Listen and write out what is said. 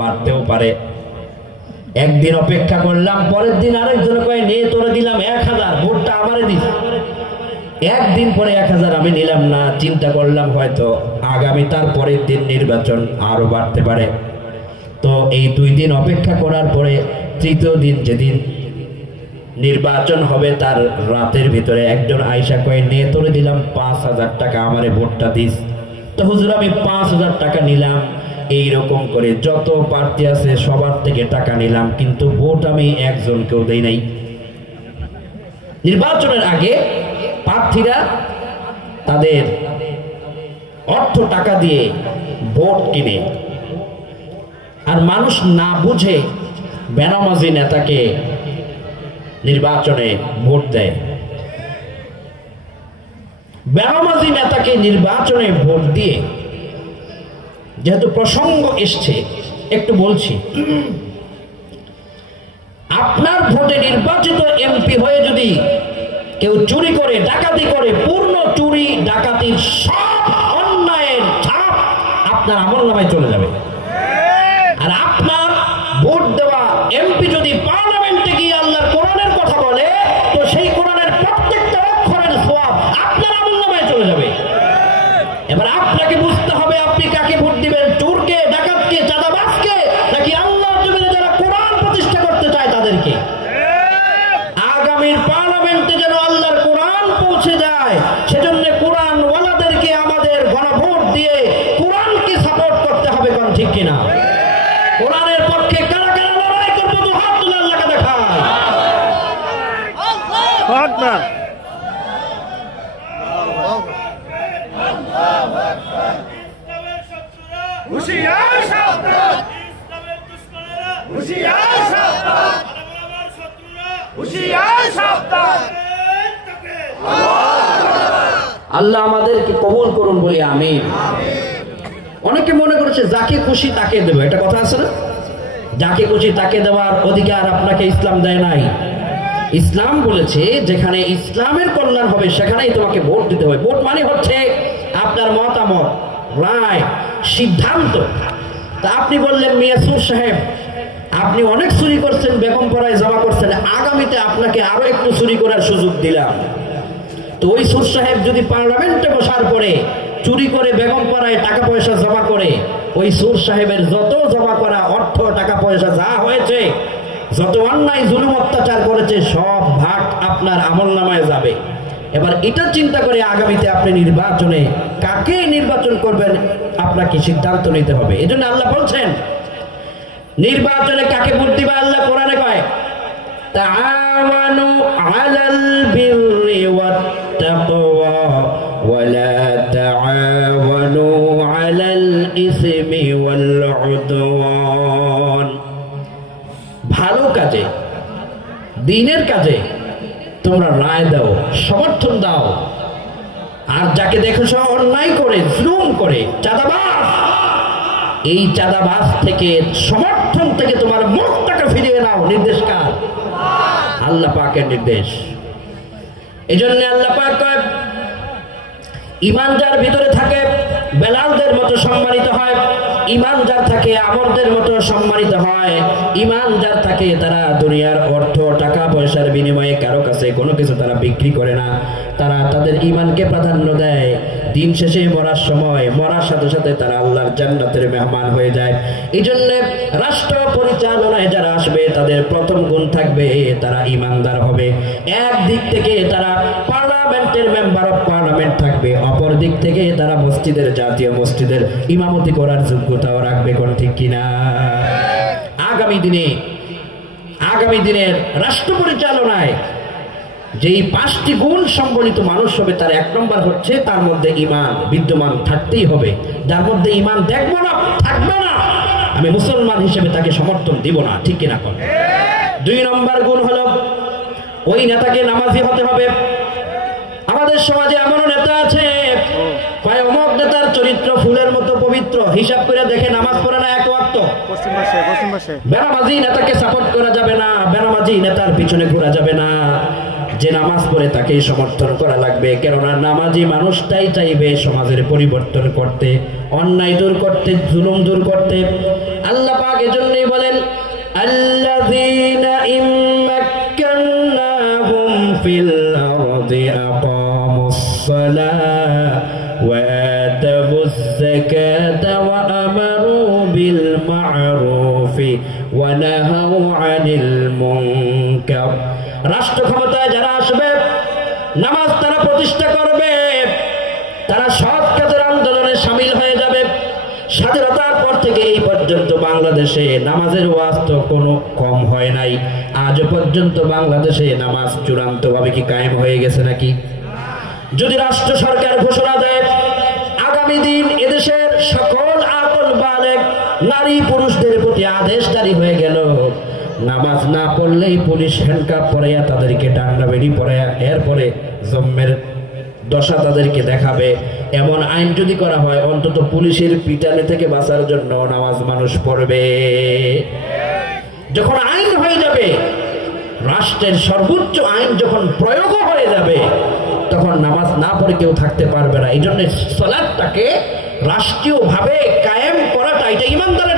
বাড়তেও পারে। একদিন অপেক্ষা করলাম, পরের দিন আরেকজন কয়ে নিয়ে তোরে দিলাম 1000, ভোটটা আমারে দিস। একদিন পরে 1000 আমি নিলাম না, চিন্তা করলাম হয়তো আগামী তার পরের দিন নির্বাচন আরো বাড়তে পারে। তো এই 2 দিন অপেক্ষা করার পরে তৃতীয় দিন যেদিন নির্বাচন হবে তার রাতের ভিতরে একজন আয়সা কয়ে নিয়ে তোরে দিলাম 5000 টাকা, আমারে ভোটটা দিস। তো হুজুর আমি 5000 টাকা নিলাম। এইরকম করে যত প্রার্থী আছে সবার থেকে টাকা নিলাম, কিন্তু ভোট আমি একজনকেও দেই নাই। নির্বাচনের আগে প্রার্থীরা তাদের অর্থ টাকা দিয়ে ভোট কিনে, আর মানুষ না বুঝে বেনামাজি নেতাকে নির্বাচনে ভোট দেয়। বেনামাজি নেতাকে নির্বাচনে ভোট দিয়ে, যেহেতু প্রসঙ্গ এসছে একটু বলছি, আপনার ভোটে নির্বাচিত এমপি হয়ে যদি কেউ চুরি করে ডাকাতি করে, পূর্ণ চুরি ডাকাতির সব অন্যায়ের ছাপ আপনার আমলনামায় চলে যাবে। আর আপনার ভোট দেওয়া এমপি যদি পার্লামেন্টে গিয়ে আল্লাহর কোরআনের কথা বলে, তো সেই কোরআনের প্রত্যেকটা অক্ষরের সওয়াব আপনার আমলনামায় চলে যাবে। এবার আপনাকে বুঝতে হবে আপনি কাকে ভোট দিবেন, চোরকে, ডাকাতকে, চাঁদাবাজকে, নাকি আল্লাহর জমিনে যারা কোরআন প্রতিষ্ঠা করতে চায় তাদেরকে। আগামীর পার্লামেন্টে যেন আল্লাহর কোরআন পৌঁছে যায়, সেজন্য কোরআন ওয়ালাদেরকে আমাদের গণভোট দিয়ে কোরআনকে সাপোর্ট করতে হবে। কোন ঠিক কিনা? কোরআনের পক্ষে কারা কারা লড়াই করবে তো হাত তুলে আল্লাহকে দেখায়। আল্লাহু আকবার। হুশিয়ার সাবধান, ইসলামের দুশমনেরা হুশিয়ার সাবধান, আমার শত্রুরা হুশিয়ার সাবধান। আল্লাহ আমাদেরকে কবুল করুন বলি আমিন। অনেকে মনে করেছে যাকে খুশি তাকে দেবে, এটা কথা আছে না? যাকে খুশি তাকে দেওয়ার অধিকার আপনাকে ইসলাম দেয় নাই। ইসলাম বলেছে যেখানে ইসলামের কল্যাণ হবে সেখানেই তোমাকে ভোট দিতে হবে। ভোট মানে হচ্ছে আপনার মতামত, রায়, সিদ্ধান্ত। তা আপনি বললেন মিয়াসুর সাহেব আপনি অনেক চুরি করছেন, বেগমপাড়ায় জমা করছেন, আগামীতে আপনাকে আরো একটু চুরি করার সুযোগ দিলাম। তো ওই সুর সাহেব যদি পার্লামেন্টে বসার পরে চুরি করে বেগমপাড়ায় টাকা পয়সা জমা করে, ওই সুর সাহেবের যত জমা করা অর্থ টাকা পয়সা যা হয়েছে, যত অন্যায় জুলুম অত্যাচার করেছে, সব ভাগ আপনার আমলনামায় যাবে। এবার এটা চিন্তা করে আগামীতে আপনি নির্বাচনে কাকে নির্বাচন করবেন আপনাকে সিদ্ধান্ত নিতে হবে। এজন্য আল্লাহ বলছেন নির্বাচনে কাকে ভোট দিবে, আল্লাহ কোরআনে কয় তাআওয়ানু আলাল বিররি ওয়াত তাকওয়া ওয়ালা তাআওয়ানু আলাল ইসমি ওয়াল উদওয়ান। ভালো কাজে, দ্বীনের কাজে তোমরা রায় দাও, সমর্থন দাও। আর যাকে দেখেছ অন্যায় করে, জুলুম করে, চাঁদাবাজ, এই চাঁদাবাজ থেকে, সমর্থন থেকে তোমার মুখটাকে ফিরিয়ে নাও। নির্দেশ কার? আল্লাহ পাকের নির্দেশ। এই জন্য আল্লাহ পাক কয় ঈমান যার ভিতরে থাকে বেলালদের মতো সম্মানিত হয়, ঈমান যার থাকে আমরদের মতো সম্মানিত হয়। ঈমান যার থাকে তারা দুনিয়ার অর্থ টাকা পয়সার বিনিময়ে কারো কাছে কোনো কিছু তারা বিক্রি করে না, তারা তাদের ঈমানকে প্রাধান্য দেয়। দিন শেষে মরার সময়, মরার সাথে সাথে তারা আল্লাহর জান্নাতের মেহমান হয়ে যায়। এই জন্য রাষ্ট্র পরিচালনায় যারা আসবে তাদের প্রথম গুণ থাকবে তারা ঈমানদার হবে। একদিক থেকে তারা পার্লামেন্টের মেম্বার অফ পার্লামেন্ট থাকবে, অপর দিক থেকে তারা মসজিদের, জাতীয় মসজিদের ইমামতি করার যোগ্যতাও রাখবে। কোন ঠিক কিনা? আগামী দিনের রাষ্ট্র পরিচালনায় যেই 5টি গুণ সম্বলিত মানুষ হবে তার 1 নম্বর হচ্ছে তার মধ্যে ঈমান বিদ্যমান থাকতেই হবে। যার মধ্যে ঈমান দেখবো না, থাকবে না, আমি মুসলমান হিসেবে তাকে সমর্থন দিব না। ঠিক কিনা? 2 নম্বর গুণ হলো ওই নেতাকে নামাজি হতে হবে। আমাদের সমাজে এমনও নেতা আছে কয় অমুক নেতার চরিত্র ফুলের মতো পবিত্র, হিসাব করে দেখে নামাজ পড়ে না 1 ওয়াক্ত। বেনামাজি নেতাকে সাপোর্ট করা যাবে না, বেনামাজি নেতার পিছনে ঘোরা যাবে না। যে নামাজ পড়ে তাকেই সমর্থন করা লাগবে, কেননা নামাজি মানুষটাই চাইবে সমাজের পরিবর্তন করতে, অন্যায় দূর করতে, জুলুম দূর করতে। আল্লাহ পাক এজন্যই বলেন আল্লাযীনা ইম্মাক্কান্নাহুম ফিল আরদি আকামুস সালাহ ওয়া আতাবুজ যাকাতা ওয়া আমারু বিল মা'রুফি ওয়া নাহাউ আনিল মুনকার। রাষ্ট্র ক্ষমতায় যারা আসবে, নামাজ তারা প্রতিষ্ঠা করবে, তারা সৎ কাজের আন্দোলনে শামিল হয়ে যাবে। স্বাধীনতার পর থেকে এই পর্যন্ত বাংলাদেশে নামাজের ওয়াজ তো কোনো কম হয় নাই। আজ পর্যন্ত বাংলাদেশে নামাজ চূড়ান্তভাবে কি কায়েম হয়ে গেছে নাকি? যদি রাষ্ট্র সরকার ঘোষণা দেয় আগামী দিন এদেশের সকল আকল বালেগ নারী পুরুষদের প্রতি আদেশ জারি হয়ে গেল, নামাজ না পড়লেই পুলিশ হ্যান্ডকাপ পরাইয়া তাদেরকে ডান্ডা বেড়ি পরাইয়া এরপরে জম্মের দশা তাদেরকে দেখাবে, এমন আইন যদি করা হয় অন্তত পুলিশের পিটানি থেকে বাঁচার জন্য নামাজ মানুষ পড়বে। যখন আইন হয়ে যাবে, রাষ্ট্রের সর্বোচ্চ আইন যখন প্রয়োগ হয়ে যাবে, তখন নামাজ না পড়ে কেউ থাকতে পারবে না। এই জন্য সালাতটাকে রাষ্ট্রীয়ভাবে কায়েম করাটা এটা ইমানদারের